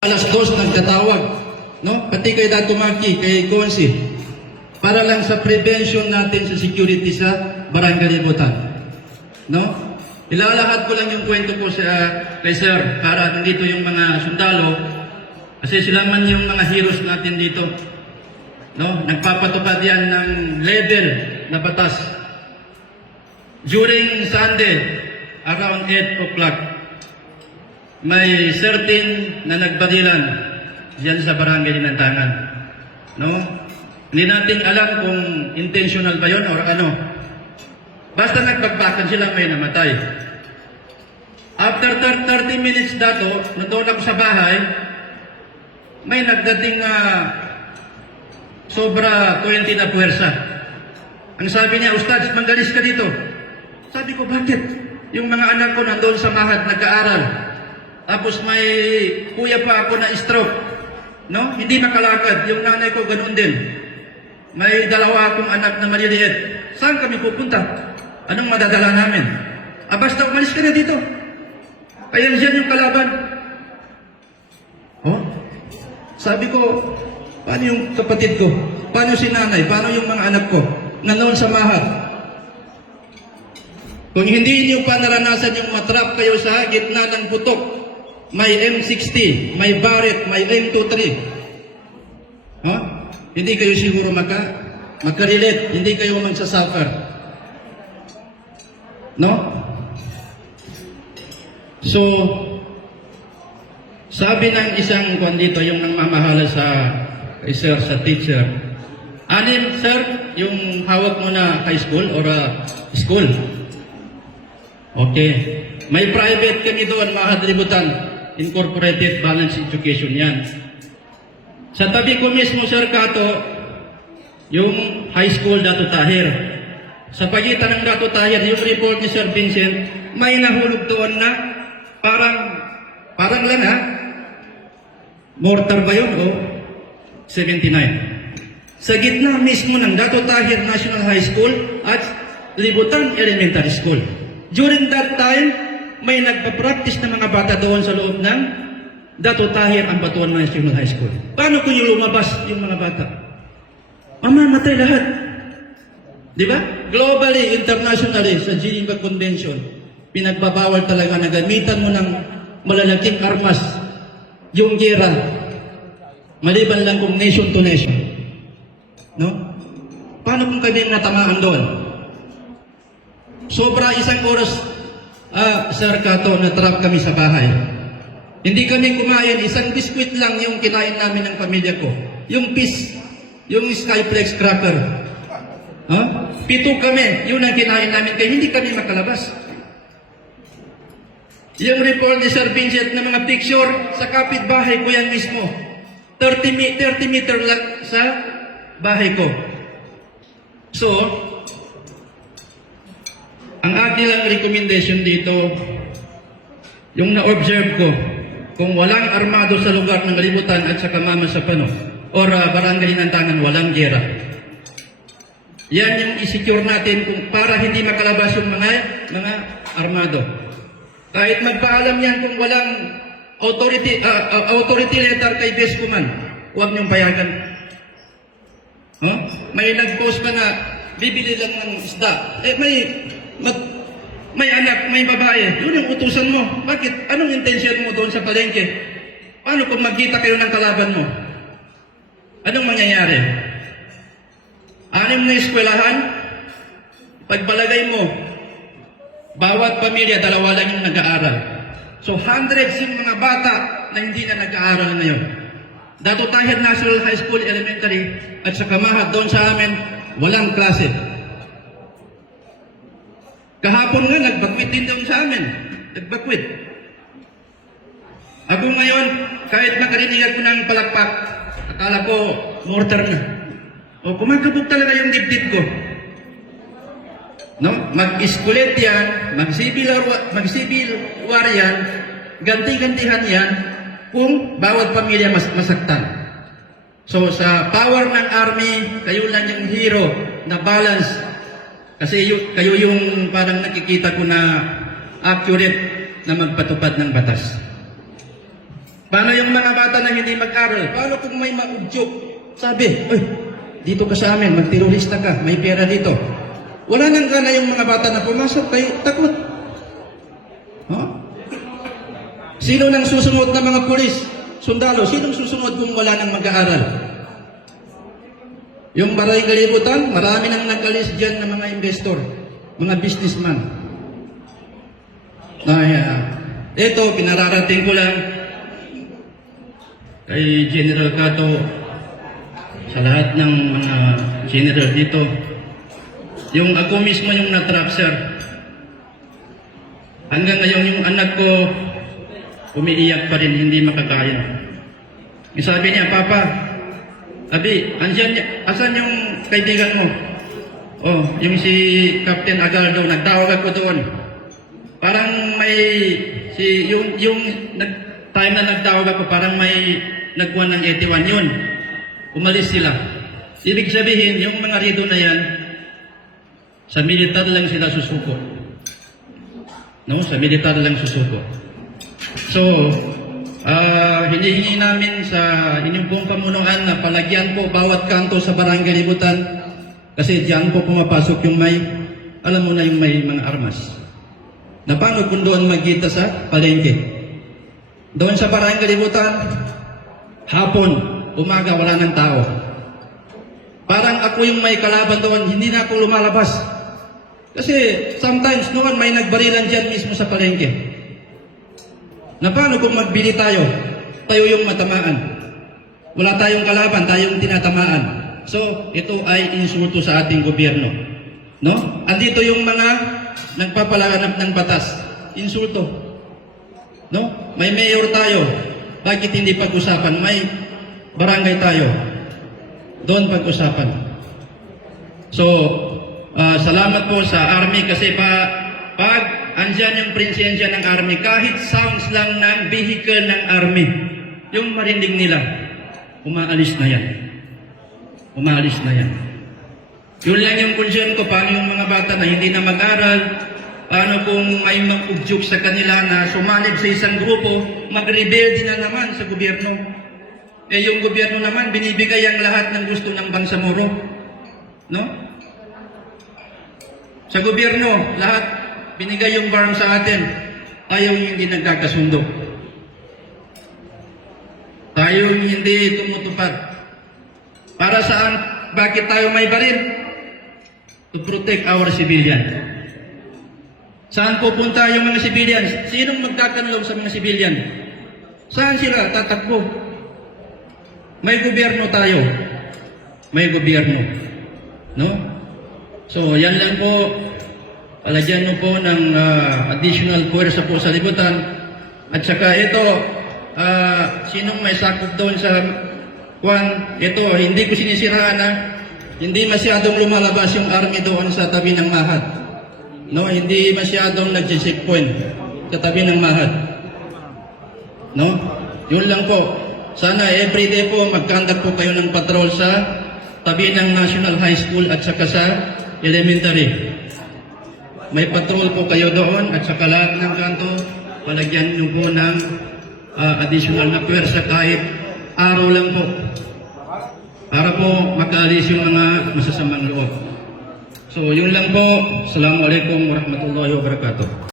Alas 2 nagtatawag, no? Pati kay Dato Maki, kay Konsi, para lang sa prevention natin sa security sa Barangay Libutan. No? Ilalahad ko lang yung kwento ko sa kay Sir para nandito yung mga sundalo kasi sila man yung mga heroes natin dito. No? Nagpapatupad yan ng level na batas. During Sunday, around 8 o'clock, may certain na nagbadilan diyan sa Barangay Linantangan. No? Hindi natin alam kung intentional ba yun or ano. Basta nagbagbakan sila, may namatay. After 30 minutes dato, nandoon ako sa bahay, may nagdating na sobra 20 na puwersa. Ang sabi niya, Ustad, manggalis ka dito. Sabi ko, bakit? Yung mga anak ko nandoon sa mahad, nag-aaral. Tapos may kuya pa ako na stroke. No? Hindi makalakad. Yung nanay ko ganoon din. May dalawa akong anak na maliliit. Saan kami pupunta? Anong madadala namin? Basta umalis ka na dito. Kaya diyan yung kalaban. Oh? Sabi ko, paano yung kapatid ko? Paano si nanay? Paano yung mga anak ko? Nanoon sa mahal. Kung hindi niyo pa naranasan yung matrap kayo sa gitna ng putok, may M60, may Barrett, may M23. Huh? Hindi kayo siguro makarelate, hindi kayo magsasuffer. No? So, sabi ng isang kwan dito, yung nangmamahala sa sir, sa teacher, anim, sir, yung hawak mo na high school or school? Okay. May private kami doon, Mahad Libutan. Incorporated Balanced Education yan. Sa tabi ko mismo, Sir Kato, yung high school Dato Tahir. Sa pagitan ng Dato Tahir, yung report ni Sir Vincent, may nahulog doon na parang lang mortar ba yun o 79. Sa gitna mismo ng Dato Tahir National High School at Libutan Elementary School. During that time, may nagpa-practice na mga bata doon sa loob ng Dato Tahir ang Batuan National High School. Paano kung yung lumabas yung mga bata? Mamamatay lahat. Di ba? Globally, internationally, sa Geneva Convention, pinagbabawal talaga na gamitan mo ng malalaking armas yung gera. Maliban lang kung nation to nation. No? Paano kung kami natamaan doon? Sobra isang oras, Sir Kato, na-trap kami sa bahay. Hindi kami kumain, isang biskwit lang yung kinain namin ng pamilya ko. Yung peace, yung Skyflex cracker. Pito kami, yun ang kinain namin, kaya hindi kami makalabas. Yung report ni Sir Vincent na mga picture sa kapitbahay ko yan mismo. 30 meter lang sa bahay ko. So, ang aking lang recommendation dito, yung na-observe ko, kung walang armado sa lugar ng Libutan at sa Kamama sa Pano, or Barangay Linantangan, walang gera. Yan yung isecure natin kung para hindi makalabas yung mga armado. Kahit magpaalam yan kung walang authority letter kay Beskuman, huwag niyong payagan. May nag-post na bibili lang ng isda. May anak, may babae, yun yung utusan mo. Bakit? Anong intention mo doon sa palengke? Paano kung magkita kayo ng kalaban mo? Anong mangyayari? 6 na eskwelahan, pagbalagay mo, bawat pamilya, 2 lang yung nag-aaral. So hundreds yung mga bata na hindi na nag-aaral ngayon. Dato Tahir National High School Elementary at sa Kamahad doon sa amin, walang klase. Kahapon nga, nagbakwit din doon sa amin. Nagbakwit. Ako ngayon, kahit makarinigan ko ng palakpak, akala ko, mortar na. O, kumakabog talaga yung dibdib ko. No? Mag-iskulit yan, mag-civil war yan, ganti-gantihan yan, kung bawat pamilya masaktan. So, sa power ng army, kayo lang yung hero na balance. Kasi kayo yung parang nakikita ko na accurate na magpatupad ng batas. Paano yung mga bata na hindi mag-aral. Paano kung may maudyok? Sabi, "Oy, dito ka sa amin, magterorista ka, may pera dito." Wala nang gana yung mga bata na pumasok, kay takot. Huh? Sino nang susunod na mga pulis, sundalo? Sinong susunod kung wala nang mag-aaral? Yung Baray Kalibutan, marami nang nag-alis dyan ng mga investor, mga businessman. Ito, pinararating ko lang kay General Cato, sa lahat ng mga general dito. Yung ako mismo yung na-trap, sir. Hanggang ngayon yung anak ko, umiiyak pa rin, hindi makakaya. Sabi niya, "Papa, Abi, asan yung kaibigan mo?" "Oh, yung si Captain Agaldo, nagtawag ako doon. Parang may, time na nagtawag ako, parang may nagkuha ng 81 yun. Umalis sila." Ibig sabihin, yung mga rido na yan, sa militar lang sila susuko. No? Sa militar lang susuko. So, hinihingi namin sa inyong pong pamunuan na palagyan po bawat kanto sa Barangay Libutan, kasi diyan po pumapasok yung may, alam mo na yung may mga armas. Na paano kung doon magkita sa palengke? Doon sa Barangay Libutan, hapon, umaga, wala ng tao. Parang ako yung may kalaban doon, hindi na ako lumalabas. Kasi sometimes noon may nagbarilan dyan mismo sa palengke. Na paano kung magbili tayo? Tayo yung matamaan. Wala tayong kalaban, tayong tinatamaan. So, ito ay insulto sa ating gobyerno. No? Andito yung mga nagpapalaganap ng batas. Insulto. No? May mayor tayo. Bakit hindi pag-usapan? May barangay tayo. Doon pag-usapan. So, salamat po sa Army kasi pag andyan yung presensya ng Army, kahit sounds lang ng vehicle ng Army, yung marinig nila, umaalis na yan. Umaalis na yan. Yun lang yung concern ko, paano yung mga bata na hindi na mag-aral, paano kung may mag-udyok sa kanila na sumanib sa isang grupo, mag-rebelde na naman sa gobyerno. Eh yung gobyerno naman, binibigay ang lahat ng gusto ng Bangsamoro. No? Sa gobyerno, lahat binigay yung farm sa atin. Ayaw yung hindi nagkakasundo. Tayo yung hindi tumutupad. Para saan? Bakit tayo may baril? To protect our civilian. Saan pupunta yung mga civilians? Sinong magkakanlong sa mga civilian? Saan sila tatakbo? May gobyerno tayo. May gobyerno. No? So, yan lang po. Palagyan nyo po ng additional puwersa po sa libutan. At saka ito, sinong may sakop doon sa Juan, ito, hindi ko sinisiraan na hindi masyadong lumalabas yung Army doon sa tabi ng Mahad. No, hindi masyadong nag-checkpoint sa tabi ng Mahad. No? Yun lang po. Sana everyday po mag-conduct po kayo ng patrol sa tabi ng National High School at saka sa elementary. May patrol po kayo doon at saka lahat ng kanto, palagyan nyo po ng additional na pwersa kahit araw lang po. Para po makaalis yung mga masasamang loob. So, yun lang po. Assalamualaikum warahmatullahi wabarakatuh.